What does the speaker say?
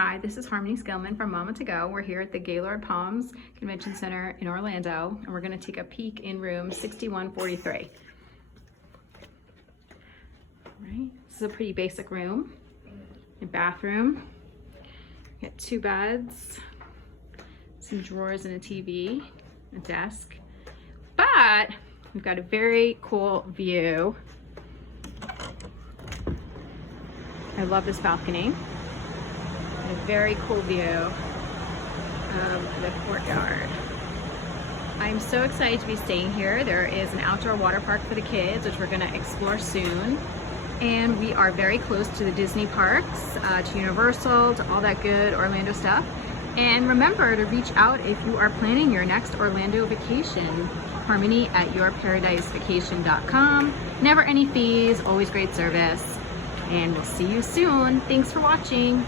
Hi, this is Harmony Skillman from Mama to Go. We're here at the Gaylord Palms Convention Center in Orlando, and we're going to take a peek in room 6143. All right, this is a pretty basic room. A bathroom. We got 2 beds, some drawers and a TV, a desk. But we've got a very cool view. I love this balcony. A very cool view of the courtyard. I'm so excited to be staying here. There is an outdoor water park for the kids, which we're going to explore soon. And we are very close to the Disney parks, to Universal, to all that good Orlando stuff. And remember to reach out if you are planning your next Orlando vacation. Harmony at yourparadisevacation.com. Never any fees, always great service. And we'll see you soon. Thanks for watching.